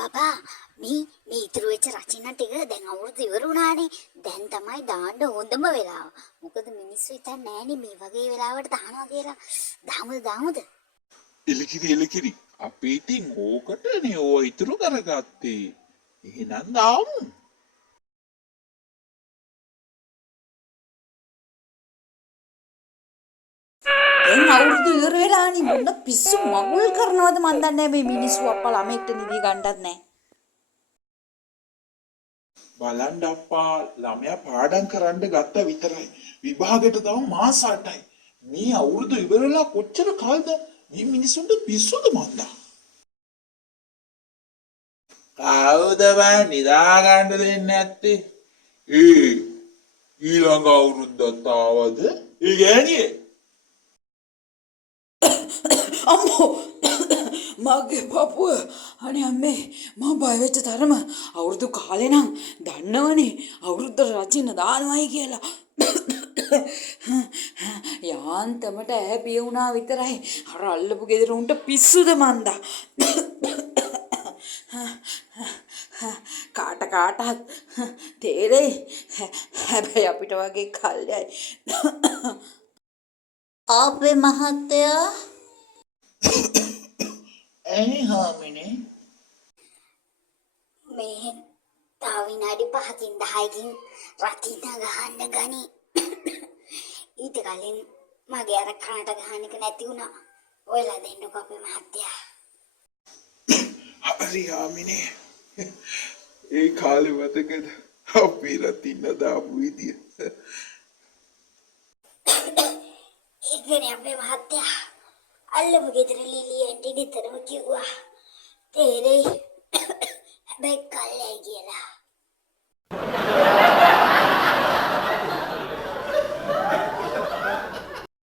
බබා මේ ඉතුරු වෙච්ච රචන ටික දැන් අවුරුදු ඉවර වුණානේ. දැන් තමයි දාන්න හොඳම වෙලාව. මොකද මිනිස්සු හිතන්නේ නෑනේ මේ වගේ වෙලාවට දානවා කියලා. දාමුද? එලකිරි අපි ඉතින් ඕකටනේ ඕව ඉතුරු කරගත්තේ. එහෙනම් දාමු. දැන් අවුරුදු ඉවර වෙලානේ මොන පිස්සු මගුල් කරනවද මන් දන්නේ නැහැ මේ මිනිස්සු අප්පා ළමෙක්ට නිදි ගන්නවත් නැහැ. බලන්න අප්පා ළමයා පාඩම් කරන්න ගත්ත විතරයි. විභාගෙට තව මාස 8යි. මේ අවුරුදු ඉවරලා කොච්චර කාලද මේ මිනිසුන්ට පිස්සුද මන්දා. කවුද බං නිදා ගන්න දෙන්නේ නැත්තේ? ඊළඟ අවුරුද්දත් ආවද? ඒ ගෑණියේ අම්මෝ මගේ පපුව අනේ අම්මේ මම බය වෙච්ච තරම අවුරුදු කාලේ නම් දන්නවනේ අවුරුද්ද රචින දානවයි කියලා. යාන්තමට ඈ පිය වුණා විතරයි අර අල්ලපු ගෙදර උන්ට පිස්සුද මන්දා. කාටත් තේරෙයි. හැබැයි අපිට වගේ කල්යයි. අපේ මහත්තයා ඇයි හාමිනේ? මේ තව විනාඩි 5කින් 10කින් රතින ගහන්න ගනි. ඊට කලින් මගේ අර කනට ගහන්න එක නැති වුණා. ඔයලා දෙන්නකෝ අපේ මහත්තයා. හරි හාමිනේ. ඒ කාලේ මතකද අපි රතින්න දාපු විදිය? ඒකනේ අපේ මහත්තයා අල්ලපු ගෙදර ලිලියන්ට නිතරම කිව්වා. තේරෙයි. හැබැයි කල්යයි කියලා.